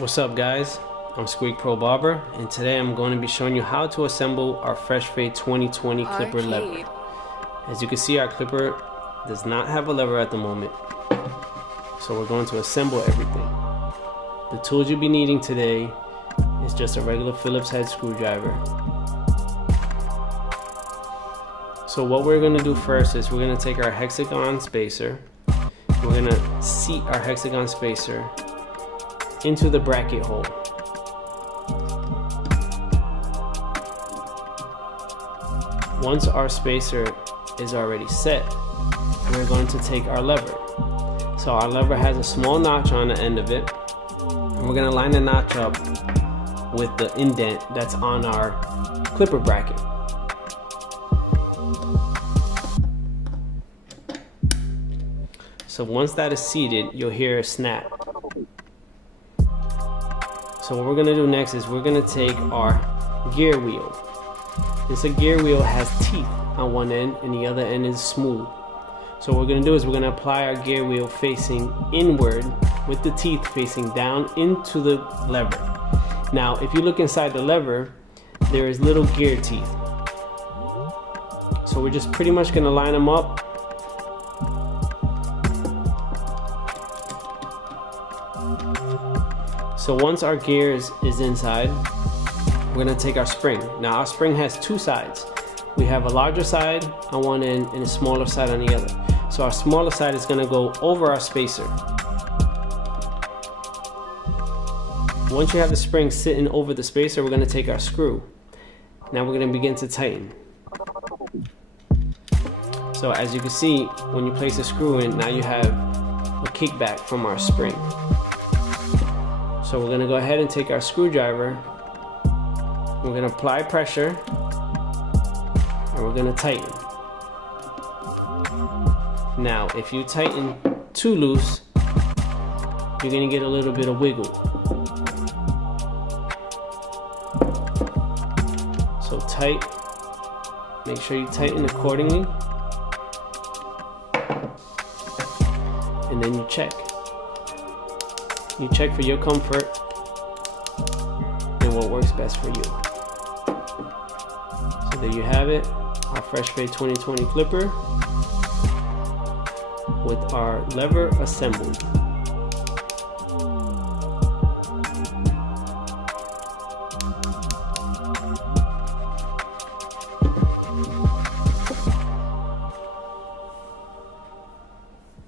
What's up guys, I'm Squeak Pro Barber and today I'm going to be showing you how to assemble our Fresh Fade 2020 clipper lever. As you can see, our clipper does not have a lever at the moment, so we're going to assemble everything. The tools you'll be needing today is just a regular Phillips head screwdriver. So what we're going to do first is we're going to take our hexagon spacer, we're going to seat our hexagon spacer into the bracket hole. Once our spacer is already set, we're going to take our lever. So our lever has a small notch on the end of it, and we're going to line the notch up with the indent that's on our clipper bracket. So once that is seated, you'll hear a snap. So what we're going to do next is we're going to take our gear wheel. This gear wheel has teeth on one end and the other end is smooth. So what we're going to do is we're going to apply our gear wheel facing inward with the teeth facing down into the lever. Now if you look inside the lever, there is little gear teeth. So we're just pretty much going to line them up. So once our gears is inside, we're going to take our spring. Now our spring has two sides. We have a larger side on one end and a smaller side on the other. So our smaller side is going to go over our spacer. Once you have the spring sitting over the spacer, we're going to take our screw. Now we're going to begin to tighten. So as you can see, when you place a screw in, now you have a kickback from our spring. So we're going to go ahead and take our screwdriver, we're going to apply pressure, and we're going to tighten. Now if you tighten too loose, you're going to get a little bit of wiggle. So tight, make sure you tighten accordingly, and then you check. You check for your comfort and what works best for you. So there you have it, our Fresh Fade 2020 clipper with our lever assembled.